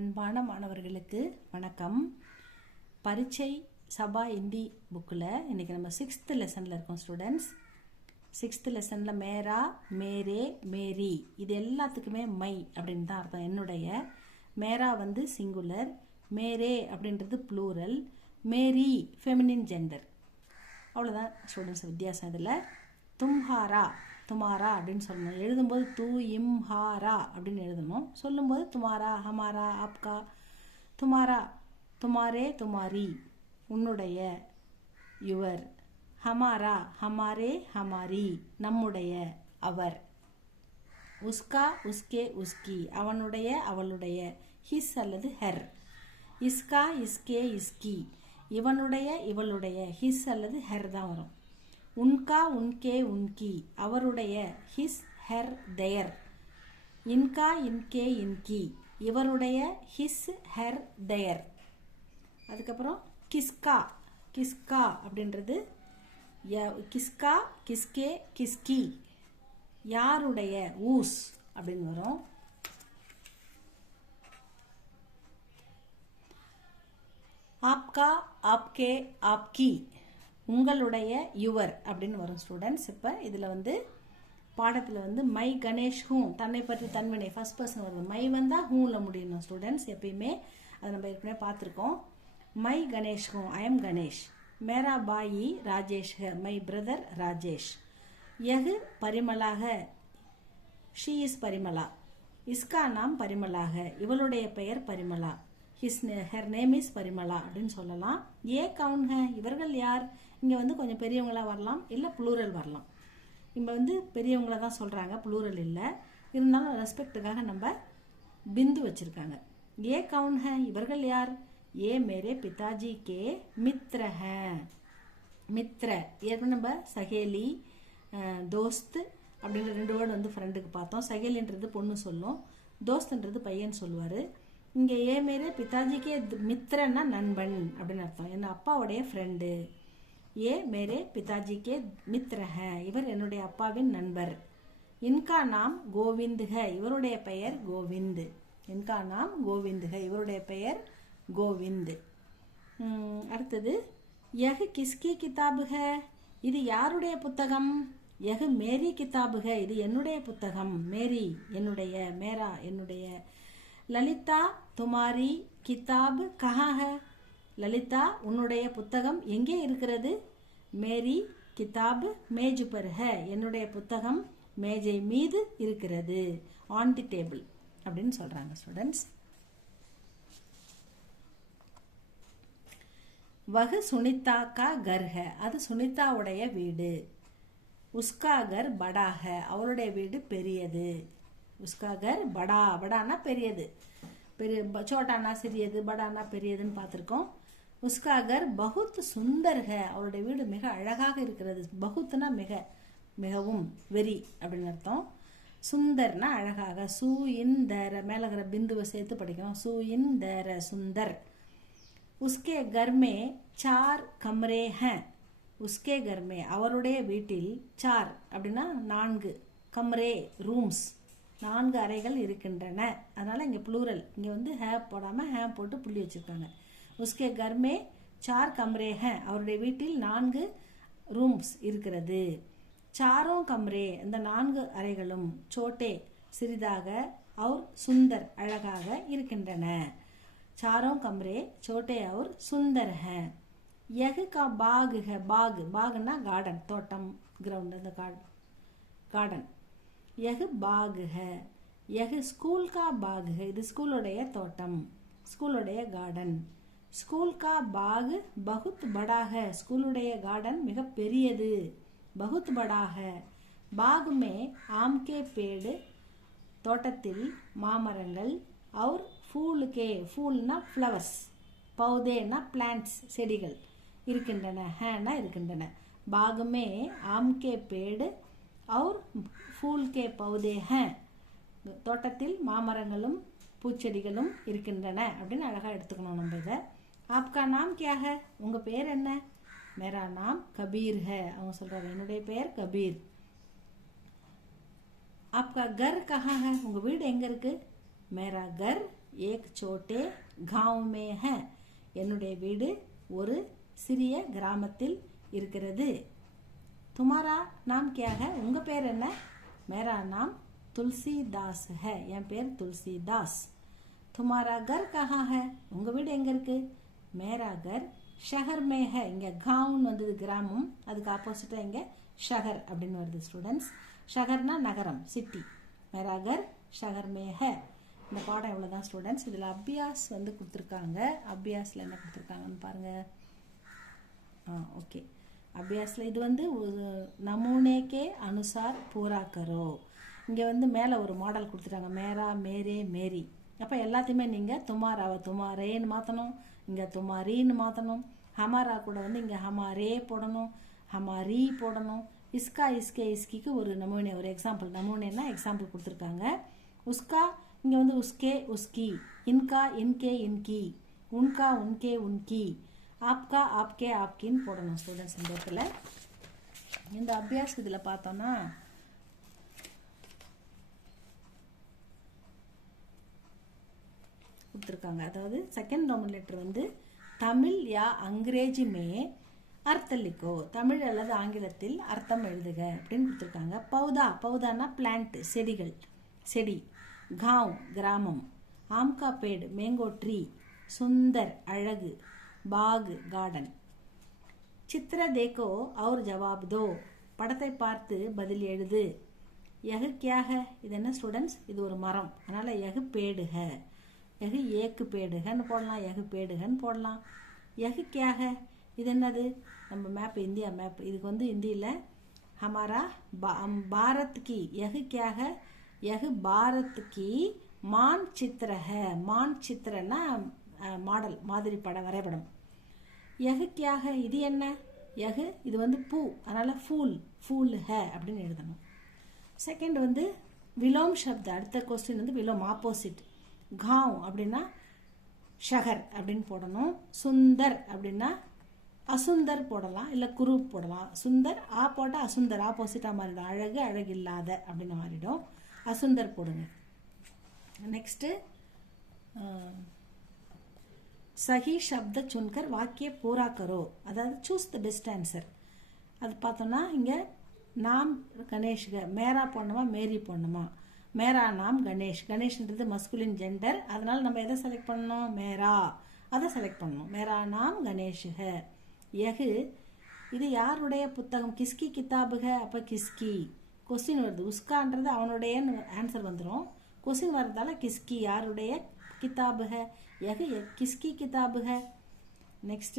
அன்பான மாணவர்களுக்கு வணக்கம். பரீட்சை சபா இந்தி புக்கில் இன்றைக்கி நம்ம 6th லெசனில் இருக்கோம் ஸ்டூடெண்ட்ஸ். 6th லெசனில் மேரா, மேரே, மேரி இது எல்லாத்துக்குமே மை அப்படின்னு தான் அர்த்தம். என்னுடைய மேரா வந்து சிங்குலர், மேரே அப்படின்றது ப்ளூரல், மேரி ஃபெமினின் ஜெண்டர். அவ்வளோதான் ஸ்டூடெண்ட்ஸ் வித்தியாசம். இதில் தும்ஹாரா துமாரா அப்படின்னு சொல்லணும். எழுதும்போது தூ இம் ஹாரா அப்படின்னு எழுதணும். சொல்லும்போது துமாரா, ஹமாரா, ஆப்கா, துமாரா, துமாரே, துமாரி உன்னுடைய, யுவர், ஹமாரா, ஹமாரே, ஹமாரி நம்முடைய, அவர், உஸ்கா, உஸ்கே, உஸ்கி அவனுடைய, அவளுடைய, ஹிஸ் அல்லது ஹெர், இஸ்கா, இஸ்கே, இஸ்கி இவனுடைய, இவளுடைய, ஹிஸ் அல்லது ஹெர் தான் வரும். உன்கா, உன்கே, உன்கி அவருடைய, ஹிஸ், ஹெர், தெயர், இன்கா, இன்கே, இன்கி இவருடைய, ஹிஸ், ஹெர், தெயர். அதுக்கப்புறம் கிஸ்கா, கிஸ்கா அப்படின்றது கிஸ்கா, கிஸ்கே, கிஸ்கி யாருடைய, ஊஸ் அப்படின்னு வரும். ஆப்கா, ஆப்கே, ஆப்கி உங்களுடைய, யுவர் அப்படின்னு வரும் ஸ்டூடெண்ட்ஸ். இப்போ இதில் வந்து பாடத்தில் வந்து மை கணேஷ் ஹூ தன்னை பற்றி தன்வினை ஃபர்ஸ்ட் பர்சன் வருது. மை வந்தால் ஹூவில் முடியணும் ஸ்டூடெண்ட்ஸ் எப்பயுமே. அதை நம்ம ஏற்கனவே பார்த்துருக்கோம். மை கணேஷ் ஹூ, ஐ எம் கணேஷ். மேரா பாயி ராஜேஷ் ஹை, மை பிரதர் ராஜேஷ். யஹ் பரிமலா ஹை, ஷீ இஸ் பரிமலா. இஸ்கா நாம் பரிமலா ஹை, இவளுடைய பெயர் Parimala. Her name is Parimala அப்படின்னு சொல்லலாம். ஏ கவுன் ஹை, இவர்கள் யார். இங்கே வந்து கொஞ்சம் பெரியவங்களா வரலாம், இல்லை ப்ளூரல் வரலாம். இங்கே வந்து பெரியவங்கள தான் சொல்கிறாங்க, ப்ளூரல் இல்லை. இருந்தாலும் ரெஸ்பெக்டுக்காக நம்ம பிந்து வச்சுருக்காங்க. ஏ கவுன் ஹை, இவர்கள் யார். ஏ மேரே பிதாஜி கே மித்ர ஹை. மித்ர ஏற்கனவே நம்ம சகேலி, தோஸ்த் அப்படின்ற 2 வேர்டு வந்து ஃப்ரெண்டுக்கு பார்த்தோம். சகேலின்றது பொண்ணு சொல்லும், தோஸ்துன்றது பையன் சொல்லுவார். இங்கே ஏ மேரே பிதாஜிக்கே மித்ரன்னா நண்பன் அப்படின்னு அர்த்தம். என் அப்பாவுடைய ஃப்ரெண்டு. ஏ மேரே பிதாஜிக்கே மித்ர ஹை, இவர் என்னுடைய அப்பாவின் நண்பர். இன்கா நாம் கோவிந்த் ஹை, இவருடைய பெயர் கோவிந்த். இன்கா நாம் கோவிந்த் ஹை, இவருடைய பெயர் கோவிந்த். அடுத்தது யஹ் கிஸ்கி கிதாபு ஹை, இது யாருடைய புத்தகம். யஹ் மேரி கிதாபு ஹை, இது என்னுடைய புத்தகம். மேரி என்னுடைய, மேரா என்னுடைய. லலிதா துமாரி கிதாப் கஹா ஹை, லலிதா உன்னுடைய புத்தகம் எங்கே இருக்கிறது. மேரி கிதாப் மேஜ் பர் ஹை, என்னுடைய புத்தகம் மேஜை மீது இருக்கிறது. ஆன் தி டேபிள் அப்படின்னு சொல்றாங்க ஸ்டூடெண்ட்ஸ். வஹ் சுனிதா கா கர் ஹை, அது சுனிதாவுடைய வீடு. உஸ்கா கர் படா ஹை, அவருடைய வீடு பெரியது. உஸ்கா கர் படா, படானா பெரியது, பெரிய, சோட்டானா சிறியது, படானா பெரியதுன்னு பார்த்துருக்கோம். உஸ்கா கர் பகுத் சுந்தர் ஹை, அவருடைய வீடு மிக அழகாக இருக்கிறது. பகுத்னா மிக, மிகவும், வெரி அப்படின்னு அர்த்தம். சுந்தர்னா அழகாக. சு இன் தர மேலகிற பிந்துவை சேர்த்து படிக்கணும். சு இன் தர சுந்தர். உஸ்கே கர்மே 4 கம்ரே ஹை, உஸ்கே கர்மே அவருடைய வீட்டில், 4 அப்படின்னா 4, கம்ரே ரூம்ஸ் 4 அறைகள் இருக்கின்றன. அதனால இங்கே ப்ளூரல், இங்கே வந்து ஹே போடாமல் ஹே போட்டு புள்ளி வச்சுருக்காங்க. உஸ்கே கர்மே 4 கம்ரே ஹை, அவருடைய வீட்டில் 4 ரூம்ஸ் இருக்கிறது. சாரோं கம்ரே இந்த 4 அறைகளும், சோட்டே சிறிதாக, அவர் சுந்தர் அழகாக இருக்கின்றன. चारों कमरे छोटे और सुंदर हैं. यह का बाग है, बाग, बागना गार्डन, तोटम, ग्राउंड, गार्डन. यह बाग है. यह स्कूल का बाग है, இது ஸ்கூலுடைய தோட்டம், ஸ்கூலுடைய கார்டன். ஸ்கூல் கா பாக் பகுத் படா है, ஸ்கூலுடைய கார்டன் மிக பெரியது. பகுத் படா है. பாக் மே ஆம் கே பேடு, தோட்டத்தில் மாமரங்கள், और फूल के, फूलना फ्लवर्स, पौधेना प्लांट्स செடிகள் இருக்கின்றன. ஹேனா இருக்கின்றன. बाग में आम के पेड़ और फूल के पौधे हैं, தோட்டத்தில் மாமரங்களும் பூச்செடிகளும் இருக்கின்றன அப்படின்னு அழகாக எடுத்துக்கணும் நம்ம இதை. ஆப்கா நாம் கியா ஹை, உங்கள் பேர் என்ன. மேரா நாம் கபீர் ஹை, அவங்க சொல்கிறாரு என்னுடைய பெயர் கபீர். ஆப்கா கர் கஹா ஹை, உங்கள் வீடு எங்கே இருக்குது. मेरा घर एक छोटे गांव में है என்னுடைய வீடு ஒரு சிறிய கிராமத்தில் இருக்கிறது तुम्हारा नाम क्या है உங்க பேர் என்ன मेरा नाम तुलसीदास है என் பேர் तुलसीदास तुम्हारा घर कहाँ है உங்க வீடு எங்க இருக்கு मेरा घर शहर में है இங்க गांव வந்தது கிராமம் அதுக்கு ஆப்போசிட்டா இங்க शहर அப்படின்னு வருது ஸ்டூடண்ட்ஸ் शहरனா நகரம் சிட்டி मेरा घर शहर में है இந்த பாடம் இவ்வளவுதான் ஸ்டூடண்ட்ஸ் இதுல அபியாஸ் வந்து கொடுத்திருக்காங்க அபியாஸ்ல என்ன கொடுத்திருக்காங்கன்னு பாருங்க ओके அபியாஸ்ல இது வந்து நமூனே கே அனுசார் பூரா கரோ இங்க வந்து மேல ஒரு மாடல் கொடுத்துட்டாங்க மேரா மேரே மேரி அப்ப எல்லாத்தையுமே நீங்க துமாராவை துமாரேன்னு மாத்தணும் இங்க துமாரின்னு மாத்தணும் ஹமாரா கூட வந்து இங்க ஹமாரே போடணும் ஹமாரி போடணும் இஸ்கா இஸ்கே இஸ்கிக்கு ஒரு நமூனே ஒரு எக்ஸாம்பிள் நமூனேன்னா எக்ஸாம்பிள் கொடுத்துருக்காங்க உஸ்கா இங்க வந்து உஸ்கே உஸ்கி இன்கா இன்கே இன்கி உன்கா உன்கே உன்கி ஆப்கா ஆப்கே ஆப்கின்னு போடணும் ஸ்டூடெண்ட்ஸ் இந்த இடத்துல இந்த அபியாஸ் இதில் பார்த்தோம்னா கொடுத்துருக்காங்க அதாவது செகண்ட் ரோமன் லெட்டர் வந்து தமிழ் யா அங்கிரேஜி மே அர்த்தலிக்கோ தமிழ் அல்லது ஆங்கிலத்தில் அர்த்தம் எழுதுக அப்படின்னு கொடுத்துருக்காங்க பௌதா பௌதானா பிளான்ட் செடிகள் செடி गांव கிராமம் आम का पेड़ मैंगो ट्री सुंदर अழகு बाग गार्डन चित्र देखो और जवाब दो படத்தை பார்த்து பதில் எழுது यह क्या है இது என்ன ஸ்டூடண்ட்ஸ் இது ஒரு மரம் அதனால यह पेड़ है यह एक पेड़ है ன்னு போடலாம் यह पेड़ है ன்னு போடலாம் यह क्या है இது என்னது நம்ம மேப் இந்தியா மேப் இதுக்கு வந்து இந்தியில हमारा भारत की यह क्या है यह भारत की मानचित्र है मानचित्रना மாடல் மாதிரி படம் வரைபடம் यह क्या है இது என்ன यह இது வந்து பூ அதனால फूल फूल है அப்படினு எழுதணும் செகண்ட் வந்து விலோம் शब्द அடுத்த क्वेश्चन வந்து விலோம் ஆப்போசிட் गांव அப்படினா ஷஹர் அப்படினு போடணும் சுந்தர் அப்படினா அசுந்தர் போடலாம் இல்ல குரூப் போடலாம் சுந்தர் ஆ போட்டா அசுந்தர் ஆப்போசிட்டா மாறிடும் அழகு அழகில்லாத அப்படினு மாறிடும் அசுந்தர் போடுங்க नेक्स्ट सही शब्द चुनकर वाक्य पूरा करो अदावदु चूஸ் द பெஸ்ட் ஆன்சர் அது பார்த்தோம்னா இங்க நாம் கணேஷ் மேரா போடணுமா மேரி போடணுமா மேரா நாம் கணேஷ் கணேஷ்ன்றது மஸ்குலின் ஜெண்டர் அதனால நம்ம எதை செலக்ட் பண்ணனும் மேரா அத செலக்ட் பண்ணனும் மேரா நாம் கணேஷ் है यह இது யாருடைய புத்தகம் கிஸ்கி கிதாப் है அப்ப கிஸ்கி क्वेश्चन வருது உஸ்கான்றது அவனுடைய ஆன்சர் வந்துரும் क्वेश्चन வரதால किसकी யாருடைய கிதாப் है यह किसकी किताब है नेक्स्ट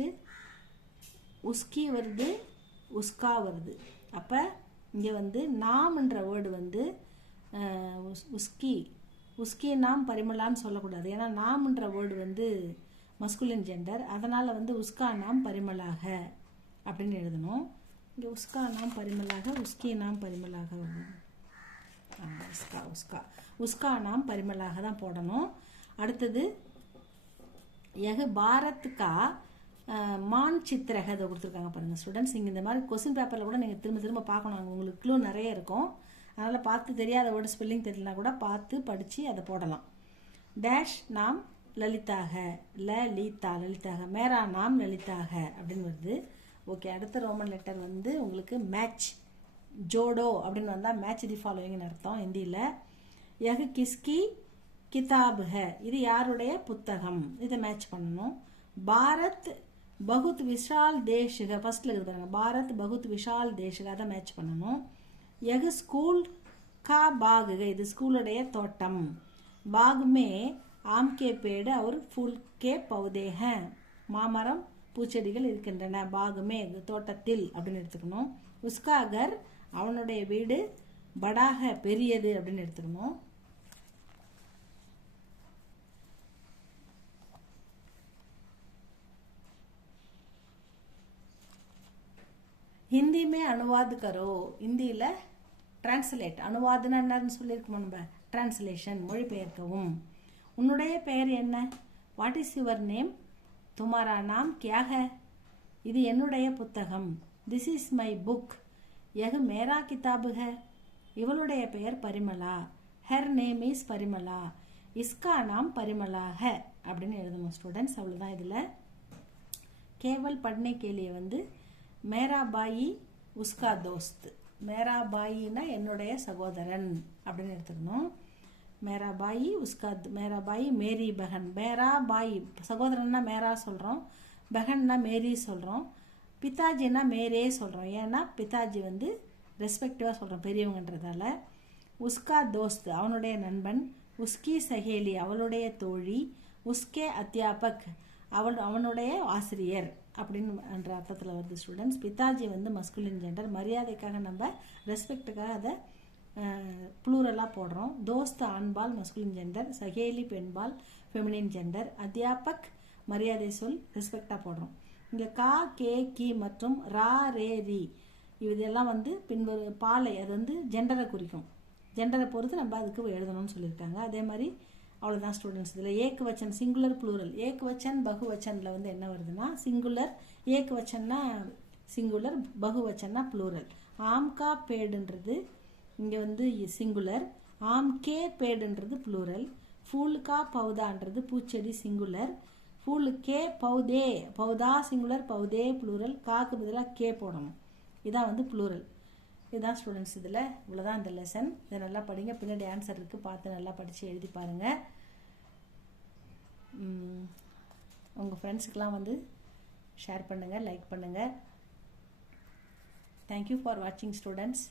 उसकी வருது उसका வருது அப்ப இங்க வந்து நாம்ன்ற வேர்ட் வந்து उसकी उसकी नाम परिमलाன்னு சொல்ல கூடாது ஏனா நாம்ன்ற வேர்ட் வந்து மஸ்குலின் ஜெண்டர் அதனால வந்து उसका नाम परिमला है அப்படினு எழுதணும் இங்க उसका नाम परिमला है उसकी नाम परिमला है उसका नाम परिमला தான் போடணும் அடுத்து यह भारत का मानचित्र है அது கொடுத்திருக்காங்க பாருங்க ஸ்டூடண்ட்ஸ் இங்க இந்த மாதிரி क्वेश्चन பேப்பர்ல கூட நீங்க திரும்ப திரும்ப பார்க்கணும் உங்களுக்கு க்ளூ நிறைய இருக்கும் அதனால பார்த்து தெரியாத வேர்ட் ஸ்பெல்லிங் தெரியலனா கூட பார்த்து படிச்சு அத போடலாம் डैश नाम ललिता है ललिता ललिता है मेरा नाम ललिता है அப்படினு வருது ஓகே அடுத்த ரோமன் லெட்டர் வந்து உங்களுக்கு மேட்ச் जोड़ो அப்படினு வந்தா மேட்ச் தி ஃபாலோயிங்னு அர்த்தம் ஹிந்தில यह किसकी किताब है இது யாருடைய புத்தகம் இத மேட்ச் பண்ணனும் भारत बहुत विशाल देश है फर्स्ट ல இருக்கு பாருங்க भारत बहुत विशाल देश है அத மேட்ச் பண்ணனும் यह स्कूल का बाग है இது ஸ்கூலுடைய தோட்டம் बाग में आम के पेड़ और फूल के पौधे हैं மாமரம் பூச்செடிகள் இருக்கின்றன बाग में தோட்டத்தில் அப்படினு எடுத்துக்கணும் उसका घर அவனுடைய வீடு बड़ा है பெரியது அப்படினு எடுத்துக்கணும் हिंदी में अनुवाद करो हिंदीல ट्रांसलेट अनुवादना என்னன்னு சொல்லிருக்கோம் நம்ம ट्रांसलेशन மொழிபெயர்க்கவும் உன்னுடைய பெயர் என்ன व्हाट इज योर नेम तुम्हारा नाम क्या है இது என்னுடைய புத்தகம் this is my book यह मेरा किताब है இவளுடைய பெயர் Parimala her name is Parimala இஸ்கா நாம் பரிமளா है அப்படின்னு எழுதணும் ஸ்டூடெண்ட்ஸ். அவ்வளோதான். இதில் கேவல் பட்னே கேலியை வந்து மேரா பாயி உஸ்கா தோஸ்த், மேரா பாயின்னா என்னுடைய சகோதரன் அப்படின்னு எடுத்துக்கணும். மேரா பாயி உஸ்கா, மேரா பாயி மேரி பகன். மேரா பாயி சகோதரன்னா மேரா சொல்கிறோம், பகன்னா மேரி சொல்கிறோம், பிதாஜின்னா மேரே சொல்கிறோம். ஏன்னா பிதாஜி வந்து ரெஸ்பெக்டிவாக சொல்கிறோம் பெரியவங்கன்றதால. உஸ்கா தோஸ்த் அவனுடைய நண்பன், உஸ்கி சஹேலி அவளுடைய தோழி, உஸ்கே அத்தியாபக் அவனுடைய ஆசிரியர் அப்படின்னு என்ற அர்த்தத்தில் வருது ஸ்டூடெண்ட்ஸ். பிதாஜி வந்து மஸ்குலின் ஜெண்டர், மரியாதைக்காக நம்ம ரெஸ்பெக்டுக்காக அதை ப்ளூரலாக போடுறோம். தோஸ்த் ஆண்பால் மஸ்குலின் ஜெண்டர், சஹேலி பெண்பால் ஃபெமினின் ஜெண்டர், அத்தியாபக் மரியாதை சொல் ரெஸ்பெக்டாக போடுறோம். இங்கே கா, கே, கி மற்றும் ரா, ரே, ரி இதெல்லாம் வந்து பின்வரும் பாலை, அது வந்து ஜெண்டரை குறிக்கும். ஜெண்டரை பொறுத்து நம்ம அதுக்கு எழுதணும்னு சொல்லியிருக்காங்க. அதே மாதிரி அவ்வளோதான் ஸ்டூடெண்ட்ஸ். இதில் ஏக்கு வச்சன் சிங்குலர் ப்ளூரல், ஏக்கு வச்சன் பகு வச்சனில் வந்து என்ன வருதுன்னா சிங்குலர், ஏக்கு வச்சன்னா சிங்குலர், பகு வச்சன்னா ப்ளூரல். ஆம்கா பேடுன்றது இங்கே வந்து சிங்குலர், ஆம்கே பேடுன்றது ப்ளூரல், ஃபூல்கா பௌதான்றது பூச்செடி சிங்குலர், ஃபூலுக்கே பௌதே, பௌதா சிங்குலர், பௌதே ப்ளூரல், காக்கு பதிலாக கே போடணும். இதான் வந்து ப்ளூரல். இதுதான் ஸ்டூடெண்ட்ஸ். இதில் இவ்வளோதான் இந்த லெசன். இதை நல்லா படிங்க, பின்னாடி ஆன்சர் இருக்குது, பார்த்து நல்லா படித்து எழுதி பாருங்கள். உங்கள் ஃப்ரெண்ட்ஸுக்கெலாம் வந்து ஷேர் பண்ணுங்கள், லைக் பண்ணுங்கள். தேங்க்யூ ஃபார் வாட்சிங் ஸ்டூடெண்ட்ஸ்.